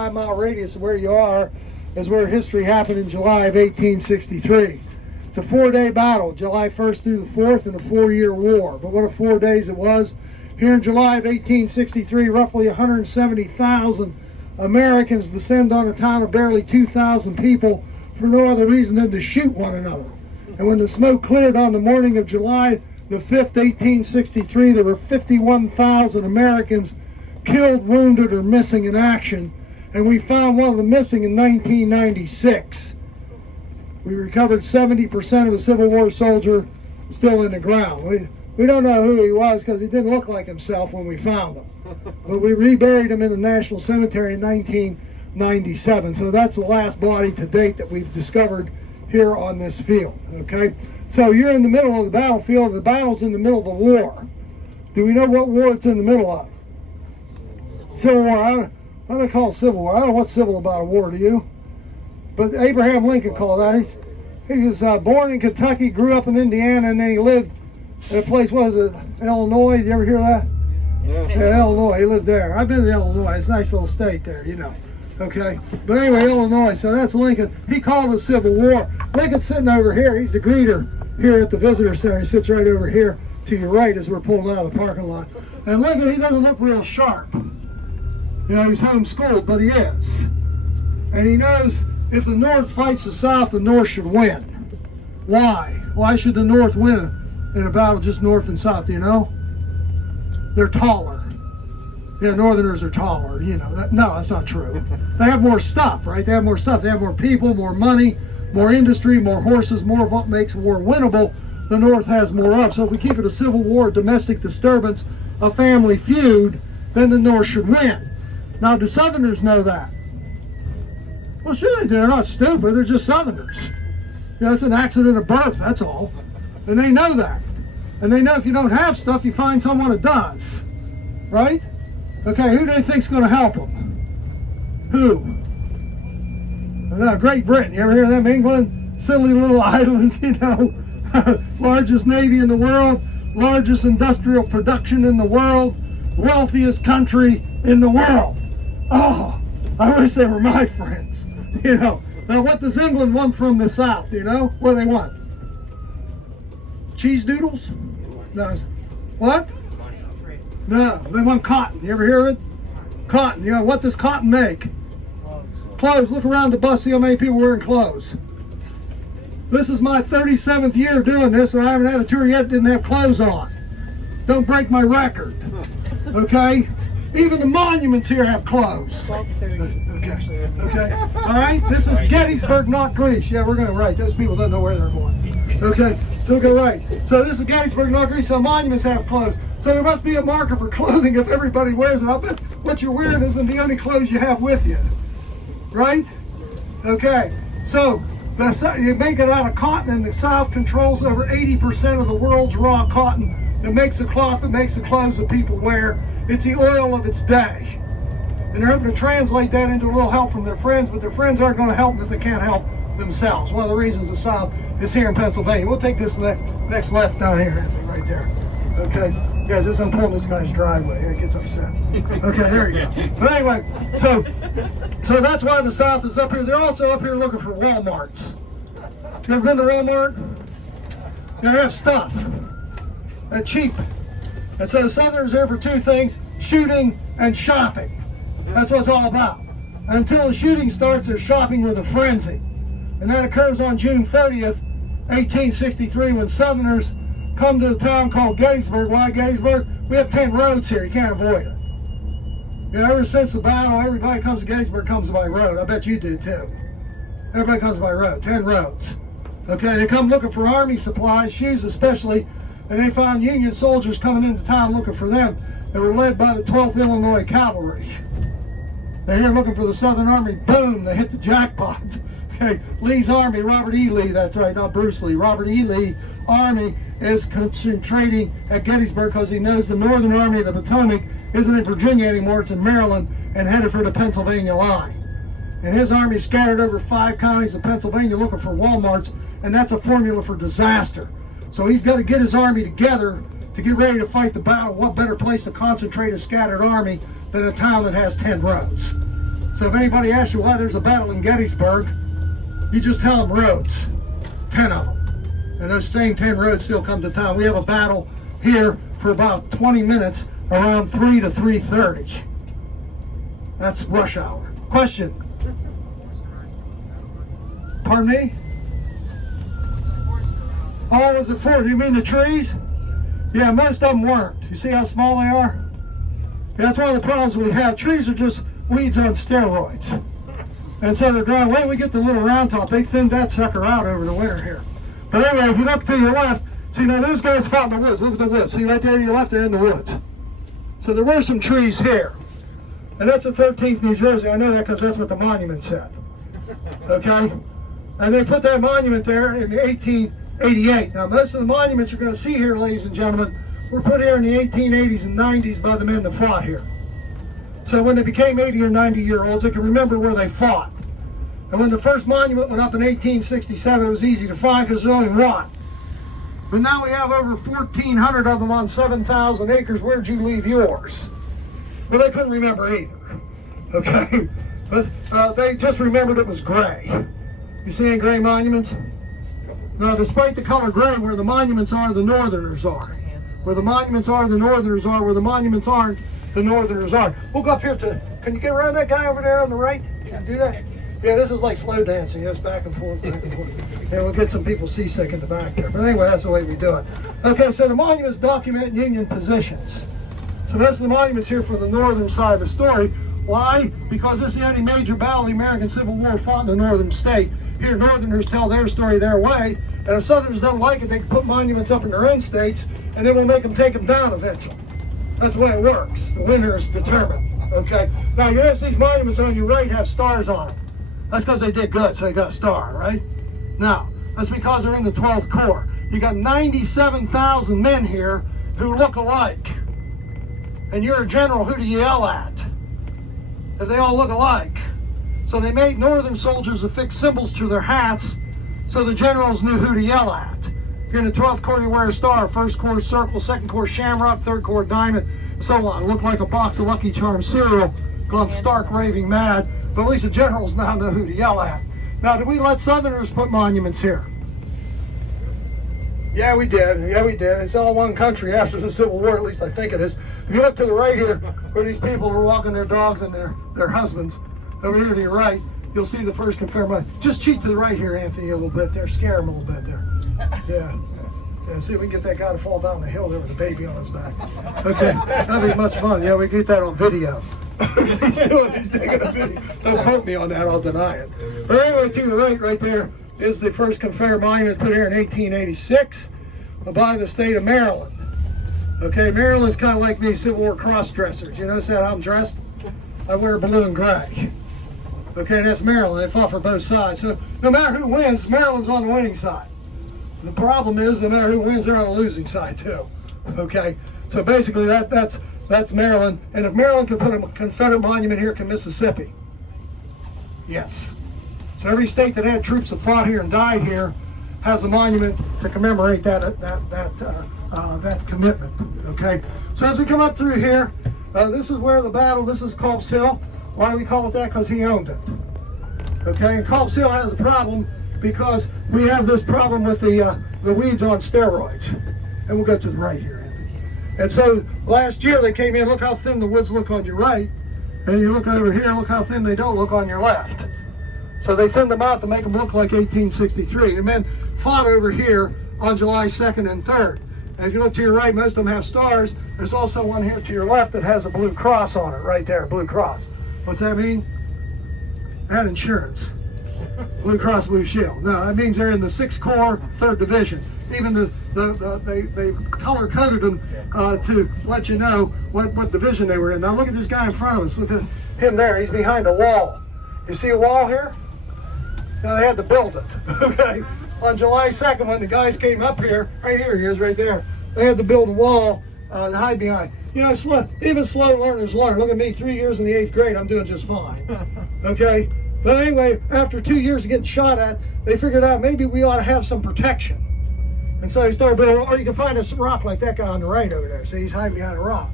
5-mile radius of where you are is where history happened in July of 1863. It's a 4-day battle, July 1st through the 4th, in a 4-year war. But what a 4 days it was. Here in July of 1863, roughly 170,000 Americans descend on a town of barely 2,000 people for no other reason than to shoot one another. And when the smoke cleared on the morning of July the 5th, 1863, there were 51,000 Americans killed, wounded, or missing in action. And we found one of the missing in 1996. We recovered 70% of a Civil War soldier still in the ground. We don't know who he was because he didn't look like himself when we found him. But we reburied him in the National Cemetery in 1997. So that's the last body to date that we've discovered here on this field. Okay? So you're in the middle of the battlefield. The battle's in the middle of a war. Do we know what war it's in the middle of? Civil War. What do they call it Civil War? I don't know what's civil about a war, do you? But Abraham Lincoln called that. He was born in Kentucky, grew up in Indiana, and then he lived in a place, what is it, Illinois? Did you ever hear that? Yeah, Illinois. He lived there. I've been to Illinois. It's a nice little state there, you know. Okay? But anyway, Illinois. So that's Lincoln. He called it Civil War. Lincoln's sitting over here. He's the greeter here at the Visitor Center. He sits right over here to your right as we're pulling out of the parking lot. And Lincoln, he doesn't look real sharp. You know, he's homeschooled, but he is. And he knows if the North fights the South, the North should win. Why? Why should the North win in a battle just North and South, do you know? They're taller. Yeah, Northerners are taller, you know. No, that's not true. They have more stuff, right? They have more stuff. They have more people, more money, more industry, more horses, more of what makes war winnable. The North has more of. So if we keep it a civil war, a domestic disturbance, a family feud, then the North should win. Now, do Southerners know that? Well, sure they do. They're not stupid. They're just Southerners. You know, it's an accident of birth, that's all. And they know that. And they know if you don't have stuff, you find someone that does. Right? Okay, who do they think's going to help them? Who? Great Britain. You ever hear of them? England? Silly little island, you know. Largest navy in the world. Largest industrial production in the world. Wealthiest country in the world. Oh, I wish they were my friends. You know. Now, what does England want from the South? You know, what do they want? Cheese doodles? No. What? No, they want cotton. You ever hear of it? Cotton. You know, what does cotton make? Clothes. Look around the bus, see how many people wearing clothes. This is my 37th year doing this, and I haven't had a tour yet that didn't have clothes on. Don't break my record. Okay? Even the monuments here have clothes. 12:30. Okay. All right. This is Gettysburg, not Greece. Yeah, we're going to write. Those people don't know where they're going. Okay. So we'll go right. So this is Gettysburg, not Greece. So monuments have clothes. So there must be a marker for clothing if everybody wears it. I'll bet what you're wearing isn't the only clothes you have with you. Right? Okay. So you make it out of cotton, and the South controls over 80% of the world's raw cotton that makes the cloth that makes the clothes that people wear. It's the oil of its day. And they're hoping to translate that into a little help from their friends, but their friends aren't going to help them if they can't help themselves. One of the reasons the South is here in Pennsylvania. We'll take this next left down here, right there. Okay? Yeah, just don't pull in this guy's driveway. He gets upset. Okay, there you go. But anyway, so that's why the South is up here. They're also up here looking for Walmarts. You ever been to Walmart? They have stuff. They're cheap. And so the Southerners are there for two things, shooting and shopping. That's what it's all about. And until the shooting starts, they're shopping with a frenzy. And that occurs on June 30th, 1863, when Southerners come to a town called Gettysburg. Why Gettysburg? We have 10 roads here. You can't avoid it. You know, ever since the battle, everybody comes to Gettysburg comes by road. I bet you do too. Everybody comes by road. 10 roads. Okay, they come looking for army supplies, shoes especially, and they found Union soldiers coming into town looking for them. They were led by the 12th Illinois Cavalry. They're here looking for the Southern Army. Boom, they hit the jackpot. Okay, Lee's Army, Robert E. Lee, that's right, not Bruce Lee. Robert E. Lee Army is concentrating at Gettysburg because he knows the Northern Army of the Potomac isn't in Virginia anymore, it's in Maryland and headed for the Pennsylvania line. And his army scattered over 5 counties of Pennsylvania looking for Walmarts, and that's a formula for disaster. So he's got to get his army together to get ready to fight the battle. What better place to concentrate a scattered army than a town that has 10 roads? So if anybody asks you why there's a battle in Gettysburg, you just tell them roads, 10 of them. And those same 10 roads still come to town. We have a battle here for about 20 minutes around 3 to 3:30. That's rush hour. Question? Pardon me? Oh, was it 4? Do you mean the trees? Yeah, most of them weren't. You see how small they are? That's one of the problems we have. Trees are just weeds on steroids. And so they're growing. When we get the little round top, they thinned that sucker out over the winter here. But anyway, if you look to your left, see now those guys fought in the woods. Look at the woods. See right there to your left, they're in the woods. So there were some trees here. And that's at 13th New Jersey. I know that because that's what the monument said. Okay? And they put that monument there in 1888. Now most of the monuments you're going to see here, ladies and gentlemen, were put here in the 1880s and 90s by the men that fought here. So when they became 80 or 90-year-olds, they can remember where they fought. And when the first monument went up in 1867, it was easy to find because there's only one. But now we have over 1,400 of them on 7,000 acres. Where'd you leave yours? Well, they couldn't remember either. Okay? But they just remembered it was gray. You see any gray monuments? Now, despite the color gray, where the monuments are, the northerners are. Where the monuments are, the northerners are. Where the monuments aren't, the northerners aren't. We'll go up here to, can you get around that guy over there on the right? Can you do that? Yeah, this is like slow dancing. It's back and forth, back and forth. Yeah, we'll get some people seasick in the back there. But anyway, that's the way we do it. Okay, so the monuments document Union positions. So this is the monuments here for the northern side of the story. Why? Because this is the only major battle the American Civil War fought in the northern state. Here, northerners tell their story their way. And if southerners don't like it, they can put monuments up in their own states, and then we'll make them take them down eventually. That's the way it works. The winner is determined. Okay? Now, you notice these monuments on your right have stars on them. That's because they did good, so they got a star, right? Now, that's because they're in the 12th Corps. You got 97,000 men here who look alike. And you're a general, who do you yell at? If they all look alike. So they made northern soldiers affix symbols to their hats so the generals knew who to yell at. If you're in the 12th Corps, you wear a star. 1st Corps circle, 2nd Corps shamrock, 3rd Corps diamond, so on. Look like a box of Lucky Charms cereal, gone stark raving mad. But at least the generals now know who to yell at. Now, did we let Southerners put monuments here? Yeah, we did. Yeah, we did. It's all one country after the Civil War, at least I think it is. If you look to the right here, where these people are walking their dogs and their husbands, over here to your right, you'll see the first Confederate. Just cheat to the right here, Anthony, a little bit there. Scare him a little bit there. Yeah. Yeah, see if we can get that guy to fall down the hill there with a baby on his back. Okay, that'd be much fun. Yeah, we get that on video. He's taking a video. Don't quote me on that, I'll deny it. But anyway, to the right there is the first Confederate monument put here in 1886 by the state of Maryland. Okay, Maryland's kind of like me, Civil War cross-dressers. You notice how I'm dressed? I wear blue and gray. Okay, that's Maryland. They fought for both sides. So no matter who wins, Maryland's on the winning side. The problem is, no matter who wins, they're on the losing side too. Okay, so basically that's Maryland. And if Maryland can put a Confederate monument here, can Mississippi? Yes. So every state that had troops that fought here and died here has a monument to commemorate that commitment. Okay. So as we come up through here, this is where the battle. This is Culp's Hill. Why do we call it that? Because he owned it. Okay. And Culp's Hill has a problem because we have this problem with the weeds on steroids. And we'll go to the right here. And so last year they came in, look how thin the woods look on your right, and you look over here, look how thin they don't look on your left. So they thinned them out to make them look like 1863. The men fought over here on July 2nd and 3rd. And if you look to your right, most of them have stars. There's also one here to your left that has a blue cross on it, right there, blue cross. What's that mean? That insurance. Blue Cross Blue Shield. No, that means they're in the 6th Corps, 3rd Division. Even they color-coded them to let you know what division they were in. Now look at this guy in front of us. Look at him there. He's behind a wall. You see a wall here? Now they had to build it. Okay. On July 2nd, when the guys came up here, right here he is, right there. They had to build a wall to hide behind. You know, even slow learners learn. Look at me, 3 years in the 8th grade. I'm doing just fine. Okay. But anyway, after 2 years of getting shot at, they figured out maybe we ought to have some protection. And so they started building, or you can find a rock like that guy on the right over there. See, he's hiding behind a rock.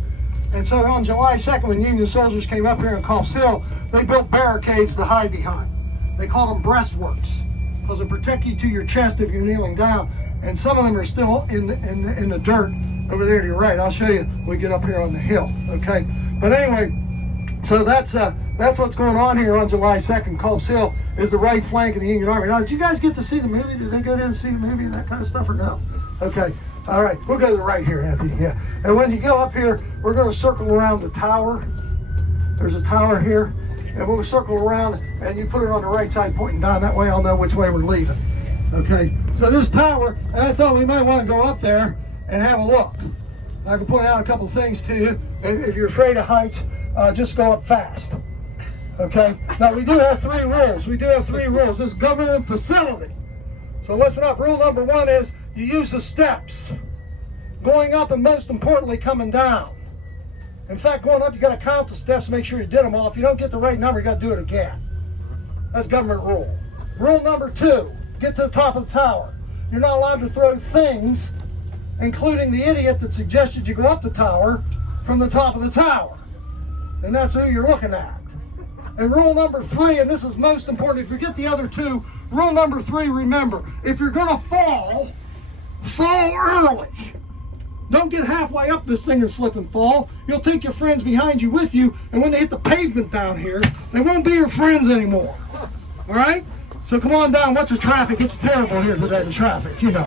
And so on July 2nd, when Union soldiers came up here in Copp's Hill, they built barricades to hide behind. They call them breastworks because they protect you to your chest if you're kneeling down. And some of them are still in the dirt over there to your right. I'll show you when we get up here on the hill, okay? But anyway, so that's what's going on here on July 2nd. Copp's Hill is the right flank of the Union Army. Now, did you guys get to see the movie? Did they go in and see the movie and that kind of stuff or no? Okay, all right, we'll go to the right here, Anthony, yeah. And when you go up here, we're gonna circle around the tower. There's a tower here, and we'll circle around and you put it on the right side pointing down. That way I'll know which way we're leaving. Okay, so this tower, and I thought we might want to go up there and have a look. I can point out a couple things to you. If you're afraid of heights, just go up fast. Okay, now we do have 3 rules. We do have 3 rules. This is government facility. So listen up. Rule number 1 is you use the steps. Going up and most importantly coming down. In fact, going up, you got to count the steps to make sure you did them all. If you don't get the right number, you got to do it again. That's government rule. Rule number 2, get to the top of the tower. You're not allowed to throw things, including the idiot that suggested you go up the tower, from the top of the tower. And that's who you're looking at. And rule number 3, and this is most important, if you get the other 2, rule number 3, remember, if you're gonna fall early. Don't get halfway up this thing and slip and fall. You'll take your friends behind you with you, and when they hit the pavement down here, they won't be your friends anymore. All right? So come on down. What's the traffic? It's terrible here today, the traffic, you know.